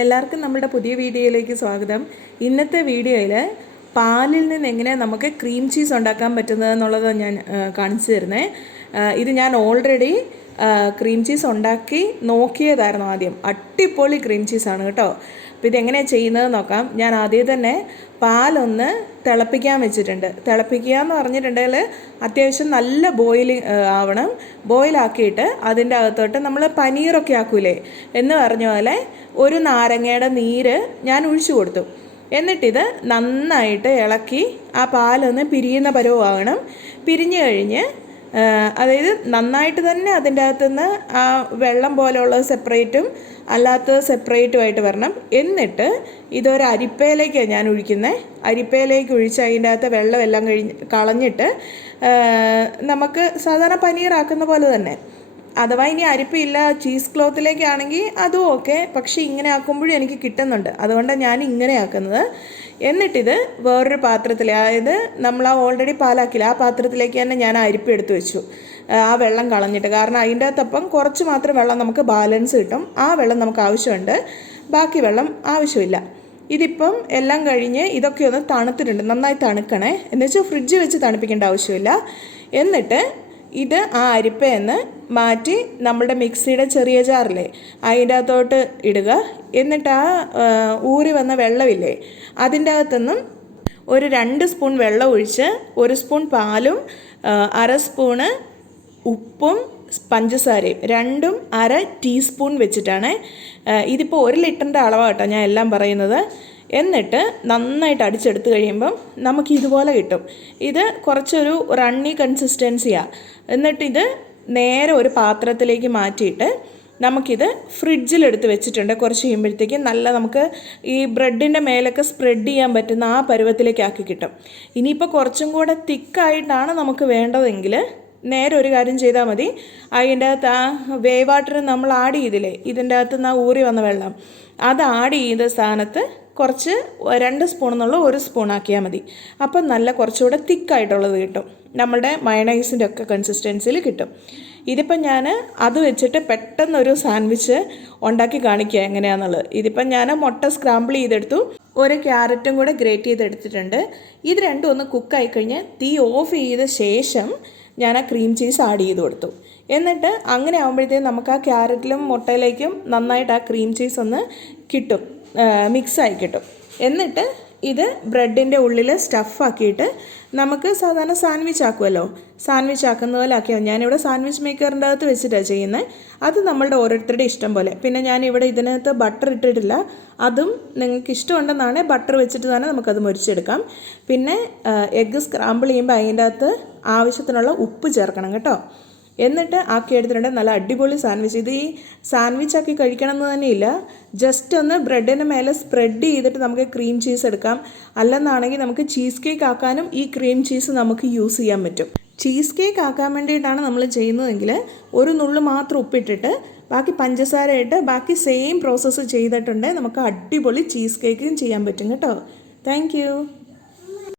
എല്ലാവർക്കും നമ്മുടെ പുതിയ വീഡിയോയിലേക്ക് സ്വാഗതം. ഇന്നത്തെ വീഡിയോയിൽ പാലിൽ നിന്ന് എങ്ങനെ നമുക്ക് ക്രീം ചീസ് ഉണ്ടാക്കാൻ പറ്റുന്നതെന്നുള്ളത് ഞാൻ കാണിച്ചു തരുന്നത്. ഇത് ഞാൻ ഓൾറെഡി ക്രീം ചീസ് ഉണ്ടാക്കി നോക്കിയതായിരുന്നു ആദ്യം. അടിപൊളി ക്രീം ചീസാണ് കേട്ടോ. അപ്പോൾ ഇതെങ്ങനെയാണ് ചെയ്യുന്നത് നോക്കാം. ഞാൻ ആദ്യം തന്നെ പാലൊന്ന് തിളപ്പിക്കാൻ വെച്ചിട്ടുണ്ട്. തിളപ്പിക്കുക എന്ന് പറഞ്ഞിട്ടുണ്ടെങ്കിൽ അത്യാവശ്യം നല്ല ആവണം. ബോയിലാക്കിയിട്ട് അതിൻ്റെ അകത്തോട്ട് നമ്മൾ പനീറൊക്കെ ആക്കൂലേ എന്ന് പറഞ്ഞ പോലെ ഒരു നാരങ്ങയുടെ നീര് ഞാൻ ഒഴിച്ചു കൊടുത്തു. എന്നിട്ടിത് നന്നായിട്ട് ഇളക്കി ആ പാലൊന്ന് പിരിയുന്ന പരുവമാകണം. പിരിഞ്ഞു കഴിഞ്ഞ് അതായത് നന്നായിട്ട് തന്നെ അതിൻ്റെ അകത്തുനിന്ന് ആ വെള്ളം പോലെയുള്ളത് സെപ്പറേറ്റും അല്ലാത്തത് സെപ്പറേറ്റുമായിട്ട് വരണം. എന്നിട്ട് ഇതൊരു അരിപ്പയിലേക്കാണ് ഞാൻ ഒഴിക്കുന്നത്. അരിപ്പയിലേക്ക് ഒഴിച്ച് അതിൻ്റെ അകത്ത് വെള്ളമെല്ലാം കളഞ്ഞിട്ട് നമുക്ക് സാധാരണ പനീറാക്കുന്ന പോലെ തന്നെ. അഥവാ ഇനി അരിപ്പില്ല ചീസ് ക്ലോത്തിലേക്കാണെങ്കിൽ അതും ഓക്കെ. പക്ഷേ ഇങ്ങനെ ആക്കുമ്പോഴും എനിക്ക് കിട്ടുന്നുണ്ട്, അതുകൊണ്ടാണ് ഞാൻ ഇങ്ങനെ ആക്കുന്നത്. എന്നിട്ടിത് വേറൊരു പാത്രത്തിൽ, അതായത് നമ്മൾ ആ ഓൾറെഡി പാലാക്കില്ല ആ പാത്രത്തിലേക്ക് തന്നെ ഞാൻ അരിപ്പ് എടുത്ത് വെച്ചു, ആ വെള്ളം കളഞ്ഞിട്ട്. കാരണം അതിൻ്റെ അകത്തപ്പം കുറച്ച് മാത്രം വെള്ളം നമുക്ക് ബാലൻസ് കിട്ടും. ആ വെള്ളം നമുക്ക് ആവശ്യമുണ്ട്, ബാക്കി വെള്ളം ആവശ്യമില്ല. ഇതിപ്പം എല്ലാം കഴിഞ്ഞ് ഇതൊക്കെ ഒന്ന് തണുത്തിട്ടുണ്ട്. നന്നായി തണുക്കണേ, എന്നുവെച്ചാൽ ഫ്രിഡ്ജ് വെച്ച് തണുപ്പിക്കേണ്ട ആവശ്യമില്ല. എന്നിട്ട് ഇത് ആ അരിപ്പയെന്ന് മാറ്റി നമ്മുടെ മിക്സിയുടെ ചെറിയ ജാറില്ലേ അതിൻ്റെ അകത്തോട്ട് ഇടുക. എന്നിട്ട് ആ ഊറി വന്ന വെള്ളമില്ലേ അതിൻ്റെ അകത്തുനിന്നും ഒരു 2 സ്പൂൺ വെള്ളം ഒഴിച്ച് 1 സ്പൂൺ പാലും 1/2 സ്പൂണ് ഉപ്പും പഞ്ചസാരയും രണ്ടും 1/2 ടീസ്പൂൺ വെച്ചിട്ടാണ്. ഇതിപ്പോൾ 1 ലിറ്ററിൻ്റെ അളവാണ് കേട്ടോ ഞാൻ എല്ലാം പറയുന്നത്. എന്നിട്ട് നന്നായിട്ട് അടിച്ചെടുത്ത് കഴിയുമ്പം നമുക്ക് ഇതുപോലെ കിട്ടും. ഇത് കുറച്ചൊരു റണ്ണി കൺസിസ്റ്റൻസിയാണ്. എന്നിട്ടിത് നേരെ ഒരു പാത്രത്തിലേക്ക് മാറ്റിയിട്ട് നമുക്കിത് ഫ്രിഡ്ജിലെടുത്ത് വെച്ചിട്ടുണ്ട്. കുറച്ച് കഴിയുമ്പോഴത്തേക്കും നല്ല നമുക്ക് ഈ ബ്രെഡിൻ്റെ മേലൊക്കെ സ്പ്രെഡ് ചെയ്യാൻ പറ്റുന്ന ആ പരുവത്തിലേക്ക് ആക്കി കിട്ടും. ഇനിയിപ്പോൾ കുറച്ചും കൂടെ തിക്കായിട്ടാണ് നമുക്ക് വേണ്ടതെങ്കിൽ നേരെ ഒരു കാര്യം ചെയ്താൽ മതി. അതിൻ്റെ അകത്ത് ആ വാട്ടർ നമ്മൾ ആഡ് ചെയ്തില്ലേ, ഇതിൻ്റെ അകത്ത് നിന്ന് ഊറി വന്ന വെള്ളം അത് ആഡ് ചെയ്ത സ്ഥാനത്ത് കുറച്ച് 2 സ്പൂൺ എന്നുള്ള 1 സ്പൂൺ ആക്കിയാൽ മതി. അപ്പം നല്ല കുറച്ചുകൂടെ തിക്കായിട്ടുള്ളത് കിട്ടും. നമ്മുടെ മയണൈസിൻ്റെ ഒക്കെ കൺസിസ്റ്റൻസിയിൽ കിട്ടും. ഇതിപ്പം ഞാൻ അത് വെച്ചിട്ട് പെട്ടെന്നൊരു സാൻഡ്വിച്ച് ഉണ്ടാക്കി കാണിക്കുക എങ്ങനെയാണെന്നുള്ളത്. ഇതിപ്പം ഞാൻ മുട്ട സ്ക്രാമ്പിൾ ചെയ്തെടുത്തു, ഒരു ക്യാരറ്റും കൂടെ ഗ്രേറ്റ് ചെയ്തെടുത്തിട്ടുണ്ട്. ഇത് രണ്ടും ഒന്ന് കുക്കായി കഴിഞ്ഞ് തീ ഓഫ് ചെയ്ത ശേഷം ഞാൻ ആ ക്രീം ചീസ് ആഡ് ചെയ്ത് കൊടുത്തു. എന്നിട്ട് അങ്ങനെ ആകുമ്പോഴത്തേക്കും നമുക്ക് ആ ക്യാരറ്റിലും മുട്ടയിലേക്കും നന്നായിട്ട് ആ ക്രീം ചീസ് ഒന്ന് കിട്ടും, മിക്സായി കിട്ടും. എന്നിട്ട് ഇത് ബ്രെഡിൻ്റെ ഉള്ളിൽ സ്റ്റഫാക്കിയിട്ട് നമുക്ക് സാധാരണ സാൻഡ്വിച്ച് ആക്കുമല്ലോ, സാൻഡ്വിച്ച് ആക്കുന്ന പോലെ ആക്കിയാൽ. ഞാനിവിടെ സാൻഡ്വിച്ച് മേക്കറിൻ്റെ അകത്ത് വെച്ചിട്ടാണ് ചെയ്യുന്നത്. അത് നമ്മളുടെ ഓരോരുത്തരുടെ ഇഷ്ടം പോലെ. പിന്നെ ഞാനിവിടെ ഇതിനകത്ത് ബട്ടർ ഇട്ടിട്ടില്ല. അതും നിങ്ങൾക്ക് ഇഷ്ടമുണ്ടെന്നാണ് ബട്ടർ വെച്ചിട്ട് തന്നെ നമുക്കത് മുരിച്ചെടുക്കാം. പിന്നെ എഗ്ഗ് സ്ക്രാമ്പിൾ ചെയ്യുമ്പോൾ അതിൻ്റെ അകത്ത് ആവശ്യത്തിനുള്ള ഉപ്പ് ചേർക്കണം കേട്ടോ. എന്നിട്ട് ആക്കി എടുത്തിട്ടുണ്ട് നല്ല അടിപൊളി സാൻഡ്വിച്ച്. ഇത് ഈ സാൻഡ്വിച്ച് ആക്കി കഴിക്കണം എന്ന് തന്നെയില്ല, ജസ്റ്റ് ഒന്ന് ബ്രെഡിന് മേലെ സ്പ്രെഡ് ചെയ്തിട്ട് നമുക്ക് ക്രീം ചീസ് എടുക്കാം. അല്ലെന്നാണെങ്കിൽ നമുക്ക് ചീസ് കേക്ക് ആക്കാനും ഈ ക്രീം ചീസ് നമുക്ക് യൂസ് ചെയ്യാൻ പറ്റും. ചീസ് കേക്ക് ആക്കാൻ വേണ്ടിയിട്ടാണ് നമ്മൾ ചെയ്യുന്നതെങ്കിൽ ഒരു നുള്ളു മാത്രം ഉപ്പിട്ടിട്ട് ബാക്കി പഞ്ചസാര ഇട്ട് ബാക്കി സെയിം പ്രോസസ്സ് ചെയ്തിട്ടുണ്ടെങ്കിൽ നമുക്ക് അടിപൊളി ചീസ് കേക്കും ചെയ്യാൻ പറ്റും കേട്ടോ. താങ്ക്